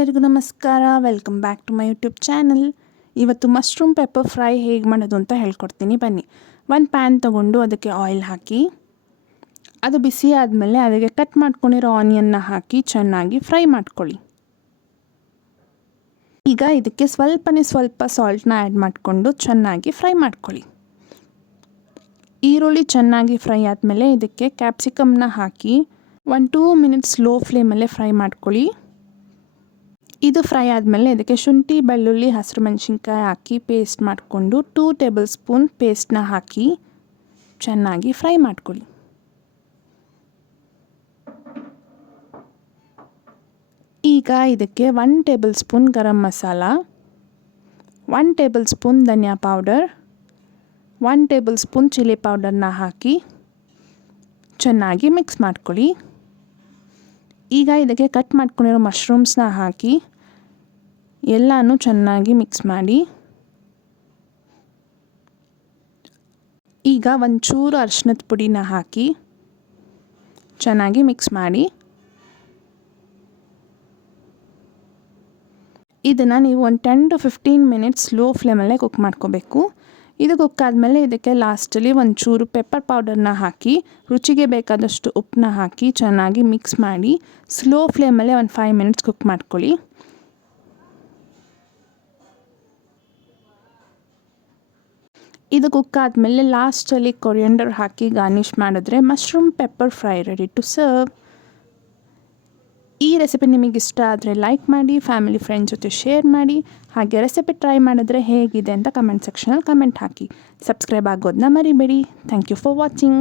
ಎಲ್ಲರಿಗೂ ನಮಸ್ಕಾರ. Welcome back to my YouTube channel. ಇವತ್ತು ಮಶ್ರೂಮ್ ಪೆಪ್ಪರ್ ಫ್ರೈ ಹೇಗೆ ಮಾಡೋದು ಅಂತ ಹೇಳ್ಕೊಡ್ತೀನಿ ಬನ್ನಿ. ಒಂದು ಪ್ಯಾನ್ ತೊಗೊಂಡು ಅದಕ್ಕೆ ಆಯಿಲ್ ಹಾಕಿ, ಅದು ಬಿಸಿ ಆದಮೇಲೆ ಅದಕ್ಕೆ ಕಟ್ ಮಾಡ್ಕೊಂಡಿರೋ ಆನಿಯನ್ನ ಹಾಕಿ ಚೆನ್ನಾಗಿ ಫ್ರೈ ಮಾಡ್ಕೊಳ್ಳಿ. ಈಗ ಇದಕ್ಕೆ ಸ್ವಲ್ಪ ಸಾಲ್ಟ್ನ ಆ್ಯಡ್ ಮಾಡಿಕೊಂಡು ಚೆನ್ನಾಗಿ ಫ್ರೈ ಮಾಡ್ಕೊಳ್ಳಿ. ಈರುಳ್ಳಿ ಚೆನ್ನಾಗಿ ಫ್ರೈ ಆದಮೇಲೆ ಇದಕ್ಕೆ ಕ್ಯಾಪ್ಸಿಕಮ್ನ ಹಾಕಿ 1-2 ಮಿನಿಟ್ಸ್ ಲೋ ಫ್ಲೇಮಲ್ಲೇ ಫ್ರೈ ಮಾಡ್ಕೊಳ್ಳಿ. ಇದು ಫ್ರೈ ಆದಮೇಲೆ ಇದಕ್ಕೆ ಶುಂಠಿ, ಬೆಳ್ಳುಳ್ಳಿ, ಹಸಿರು ಮೆಣಸಿನ್ಕಾಯಿ ಹಾಕಿ ಪೇಸ್ಟ್ ಮಾಡಿಕೊಂಡು 2 ಟೇಬಲ್ ಸ್ಪೂನ್ ಪೇಸ್ಟ್ನ ಹಾಕಿ ಚೆನ್ನಾಗಿ ಫ್ರೈ ಮಾಡ್ಕೊಳ್ಳಿ. ಈಗ ಇದಕ್ಕೆ 1 table spoon garam masala, 1 table spoon ಧನಿಯಾ ಪೌಡರ್, 1 ಟೇಬಲ್ ಸ್ಪೂನ್ ಚಿಲ್ಲಿ ಪೌಡರ್ನ ಹಾಕಿ ಚೆನ್ನಾಗಿ ಮಿಕ್ಸ್ ಮಾಡ್ಕೊಳ್ಳಿ. ಈಗ ಇದಕ್ಕೆ ಕಟ್ ಮಾಡ್ಕೊಂಡಿರೋ ಮಶ್ರೂಮ್ಸ್ನ ಹಾಕಿ ಎಲ್ಲನೂ ಚೆನ್ನಾಗಿ ಮಿಕ್ಸ್ ಮಾಡಿ. ಈಗ ಒಂಚೂರು ಅರಿಶಿನದ ಪುಡಿನ ಹಾಕಿ ಚೆನ್ನಾಗಿ ಮಿಕ್ಸ್ ಮಾಡಿ. ಇದನ್ನು ನೀವು ಒಂದು 10-15 ಮಿನಿಟ್ಸ್ ಲೋ ಫ್ಲೇಮಲ್ಲೇ ಕುಕ್ ಮಾಡ್ಕೋಬೇಕು. ಇದು ಕುಕ್ ಆದಮೇಲೆ ಇದಕ್ಕೆ ಲಾಸ್ಟಲ್ಲಿ ಒಂಚೂರು ಪೆಪ್ಪರ್ ಪೌಡರ್ನ ಹಾಕಿ ರುಚಿಗೆ ಬೇಕಾದಷ್ಟು ಉಪ್ಪನ್ನ ಹಾಕಿ ಚೆನ್ನಾಗಿ ಮಿಕ್ಸ್ ಮಾಡಿ ಸ್ಲೋ ಫ್ಲೇಮಲ್ಲೇ ಒಂದು 5 ಮಿನಿಟ್ಸ್ ಕುಕ್ ಮಾಡ್ಕೊಳ್ಳಿ. ಇದು ಕುಕ್ ಆದಮೇಲೆ ಲಾಸ್ಟಲ್ಲಿ ಕೊರಿಯಂಡರ್ ಹಾಕಿ ಗಾರ್ನಿಷ್ ಮಾಡಿದ್ರೆ mushroom pepper fry ready to serve. ಈ ರೆಸಿಪಿ ನಿಮಗೆ ಇಷ್ಟ ಆದರೆ ಲೈಕ್ ಮಾಡಿ, ಫ್ಯಾಮಿಲಿ ಫ್ರೆಂಡ್ಸ್ ಜೊತೆ ಶೇರ್ ಮಾಡಿ. ಹಾಗೆ ರೆಸಿಪಿ ಟ್ರೈ ಮಾಡಿದ್ರೆ ಹೇಗಿದೆ ಅಂತ ಕಮೆಂಟ್ ಸೆಕ್ಷನಲ್ಲಿ ಕಮೆಂಟ್ ಹಾಕಿ. ಸಬ್ಸ್ಕ್ರೈಬ್ ಆಗೋದನ್ನ ಮರಿಬೇಡಿ. Thank you for watching.